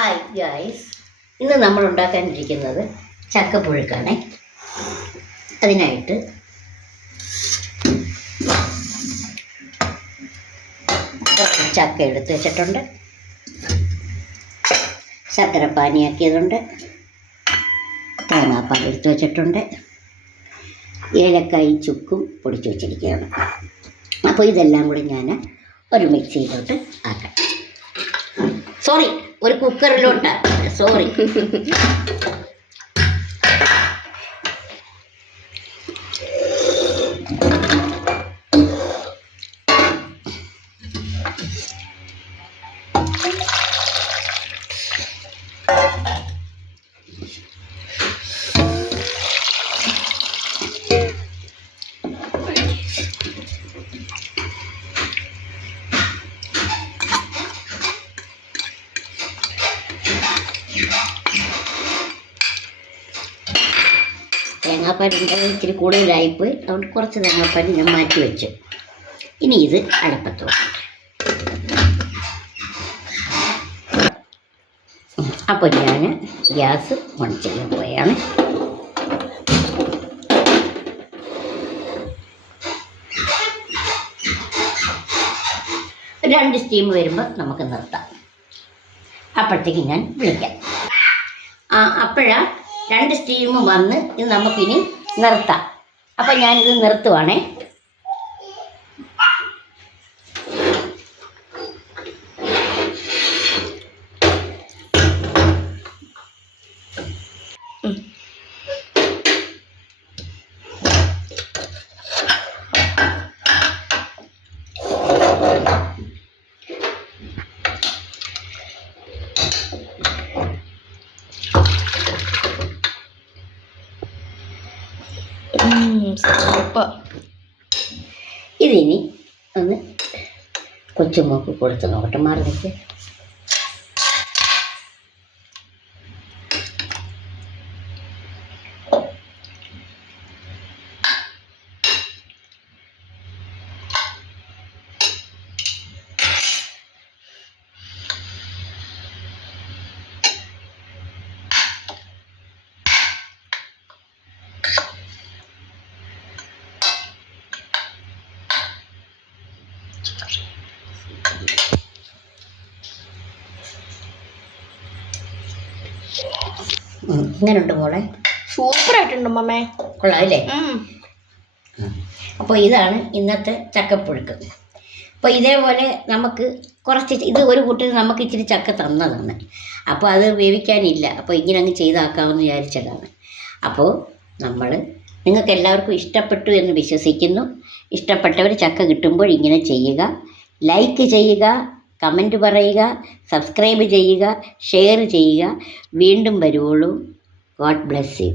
Hi guys, ഇന്ന് നമ്മൾ ഉണ്ടാക്കാനിരിക്കുന്നത് ചക്കപ്പുഴുക്കാണ്. അതിനായിട്ട് ചക്ക എടുത്ത് വെച്ചിട്ടുണ്ട്, ശർക്കര പാനിയാക്കിയതുണ്ട്, തേങ്ങാപ്പാൽ എടുത്ത് വെച്ചിട്ടുണ്ട്, ഏലക്കായി ചുക്കും പൊടിച്ച് വെച്ചിരിക്കുകയാണ്. അപ്പോൾ ഇതെല്ലാം കൂടി ഞാൻ ഒരു മിക്സിയിലോട്ട് ആക്കാം. സോറി, ഒരു കുക്കറിലോട്ട്. സോറി. തേങ്ങാപ്പാലുണ്ട്, ഇച്ചിരി കൂടുതലായിപ്പോയി, അതുകൊണ്ട് കുറച്ച് തേങ്ങാപ്പാൽ ഞാൻ മാറ്റി വെച്ചു. ഇനി ഇത് അടപ്പത്ത് വെക്കട്ടെ. അപ്പോൾ ഞാൻ ഗ്യാസ് ഓൺ ചെയ്യാൻ പോയാണ്. രണ്ട് സ്റ്റീം വരുമ്പോൾ നമുക്ക് നിർത്താം. അപ്പോഴത്തേക്ക് ഞാൻ വിളിക്കാം. അപ്പോഴാണ് രണ്ട് സ്റ്റീം വന്ന് ഇത് നമുക്കിനി നിർത്താം. അപ്പം ഞാനിത് നിർത്തുവാണേ. ഇതിനി ഒന്ന് കൊച്ചുമോക്ക് കൊടുത്ത് നോക്കട്ടെ. മാറി നിൽക്കുക. ഇങ്ങനെയുണ്ട് മോളെ? സൂപ്പറായിട്ടുണ്ട് മമ്മേ. കൊള്ളാം അല്ലേ? അപ്പോൾ ഇതാണ് ഇന്നത്തെ ചക്കപ്പുഴുക്ക്. അപ്പോൾ ഇതേപോലെ നമുക്ക് കുറച്ച് ഇത് ഒരു കൂട്ടത്തിൽ നമുക്ക് ഇച്ചിരി ചക്ക തന്നതാണ്. അപ്പോൾ അത് വേവിക്കാനില്ല, അപ്പോൾ ഇങ്ങനെ അങ്ങ് ചെയ്താക്കാമെന്ന് വിചാരിച്ചതാണ്. അപ്പോൾ നിങ്ങൾക്ക് എല്ലാവർക്കും ഇഷ്ടപ്പെട്ടു എന്ന് വിശ്വസിക്കുന്നു. ഇഷ്ടപ്പെട്ടവർ ചക്ക കിട്ടുമ്പോൾ ഇങ്ങനെ ചെയ്യുക, ലൈക്ക് ചെയ്യുക, കമൻറ്റ് പറയുക, സബ്സ്ക്രൈബ് ചെയ്യുക, ഷെയർ ചെയ്യുക. വീണ്ടും വരുവോളൂ. God bless you.